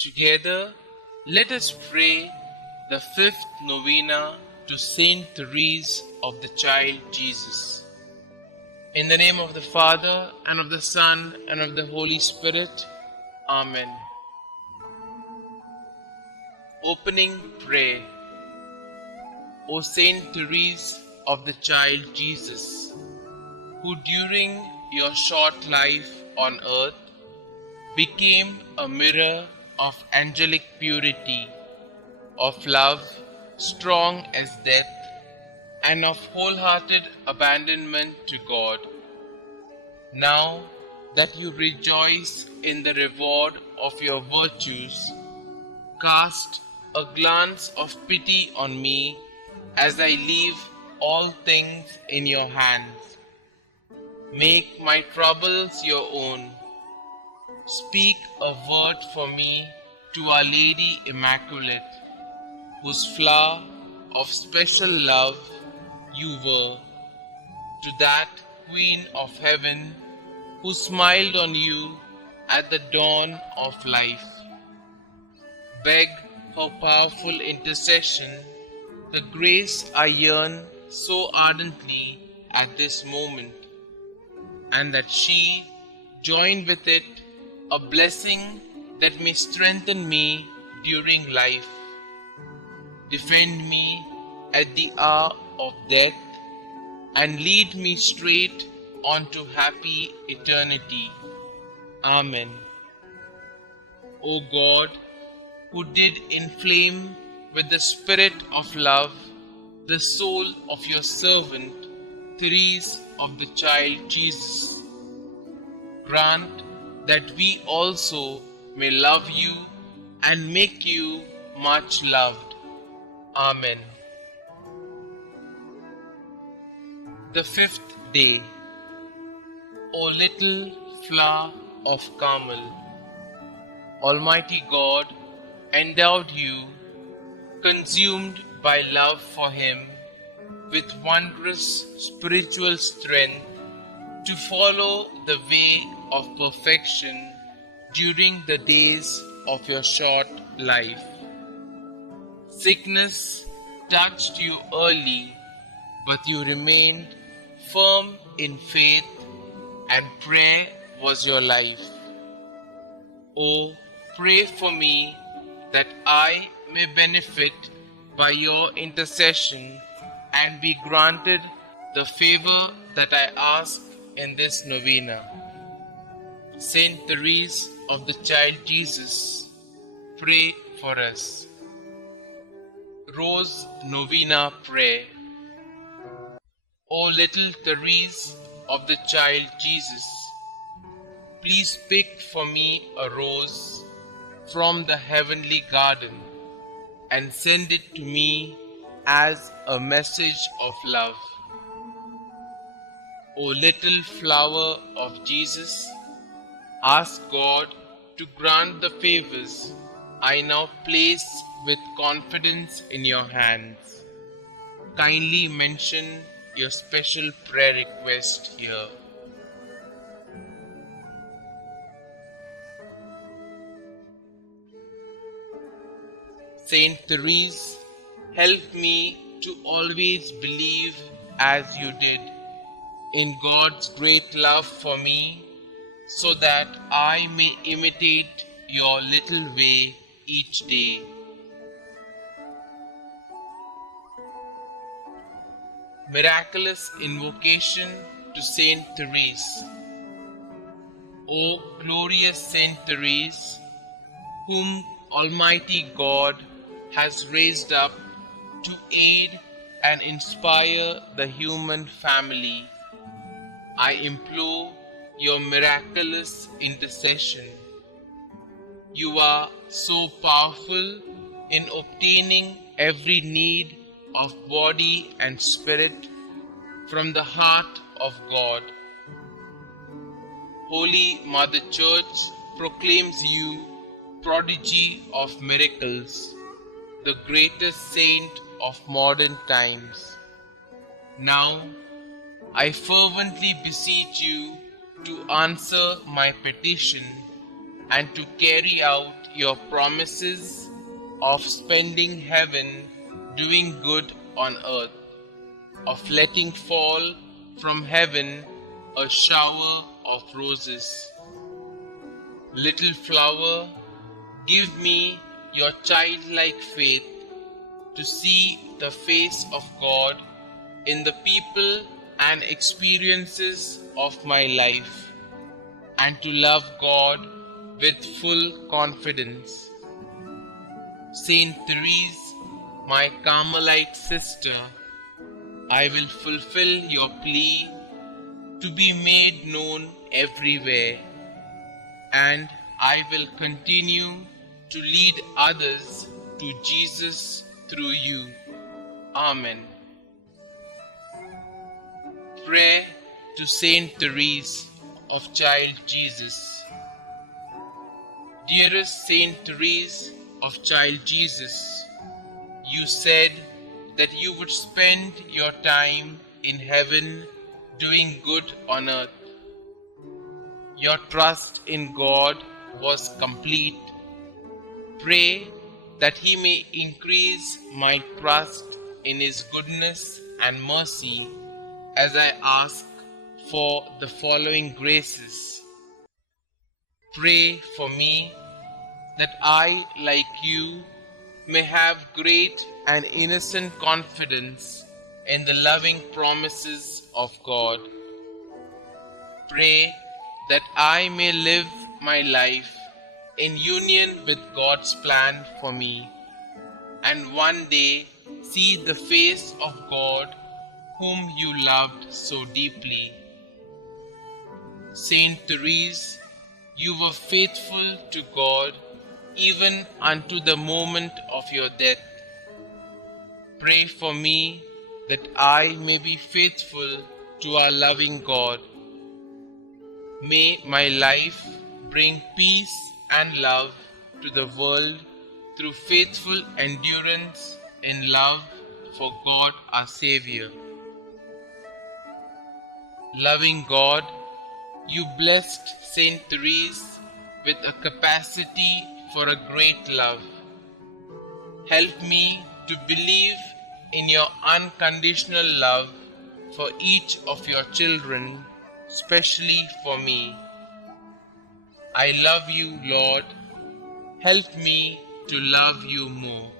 Together, let us pray the fifth novena to Saint Therese of the Child Jesus. In the name of the Father, and of the Son, and of the Holy Spirit. Amen. Opening Prayer. O Saint Therese of the Child Jesus, who during your short life on earth became a mirror of angelic purity, of love strong as death, and of wholehearted abandonment to God. Now that you rejoice in the reward of your virtues, cast a glance of pity on me as I leave all things in your hands. Make my troubles your own. Speak a word for me to Our Lady Immaculate, whose flower of special love you were, to that Queen of Heaven who smiled on you at the dawn of life. Beg her powerful intercession, the grace I yearn so ardently at this moment, and that she join with it a blessing that may strengthen me during life, defend me at the hour of death, and lead me straight onto happy eternity. Amen. O God, who did inflame with the spirit of love the soul of your servant, Therese of the Child Jesus, grant that we also may love you and make you much loved. Amen. The fifth day. O little flower of Carmel, Almighty God endowed you, consumed by love for Him, with wondrous spiritual strength to follow the way of perfection during the days of your short life. Sickness touched you early, but you remained firm in faith, and prayer was your life. Oh, pray for me that I may benefit by your intercession and be granted the favor that I ask in this novena. Saint Therese of the Child Jesus, pray for us. Rose Novena Prayer. O little Therese of the Child Jesus, please pick for me a rose from the heavenly garden and send it to me as a message of love. O little flower of Jesus, ask God to grant the favors I now place with confidence in your hands. Kindly mention your special prayer request here. Saint Therese, help me to always believe as you did in God's great love for me, so that I may imitate your little way each day. Miraculous Invocation to Saint Therese. O glorious Saint Therese, whom Almighty God has raised up to aid and inspire the human family, I implore your miraculous intercession. You are so powerful in obtaining every need of body and spirit from the heart of God. Holy Mother Church proclaims you prodigy of miracles, the greatest saint of modern times. Now, I fervently beseech you to answer my petition and to carry out your promises of spending heaven doing good on earth, of letting fall from heaven a shower of roses. Little flower, give me your childlike faith to see the face of God in the people and experiences of my life, and to love God with full confidence. Saint Therese, my Carmelite sister, I will fulfill your plea to be made known everywhere, and I will continue to lead others to Jesus through you. Amen. Pray to Saint Therese of Child Jesus. Dearest Saint Therese of Child Jesus, you said that you would spend your time in heaven doing good on earth. Your trust in God was complete. Pray that He may increase my trust in His goodness and mercy as I ask for the following graces. Pray for me that I, like you, may have great and innocent confidence in the loving promises of God. Pray that I may live my life in union with God's plan for me, and one day see the face of God whom you loved so deeply. Saint Therese, you were faithful to God even unto the moment of your death. Pray for me that I may be faithful to our loving God. May my life bring peace and love to the world through faithful endurance in love for God our Xavier. Loving God, you blessed Saint Therese with a capacity for a great love. Help me to believe in your unconditional love for each of your children, especially for me. I love you, Lord. Help me to love you more.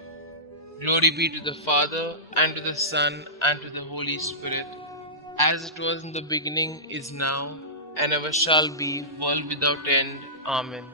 Glory be to the Father, and to the Son, and to the Holy Spirit, as it was in the beginning, is now, and ever shall be, world without end. Amen.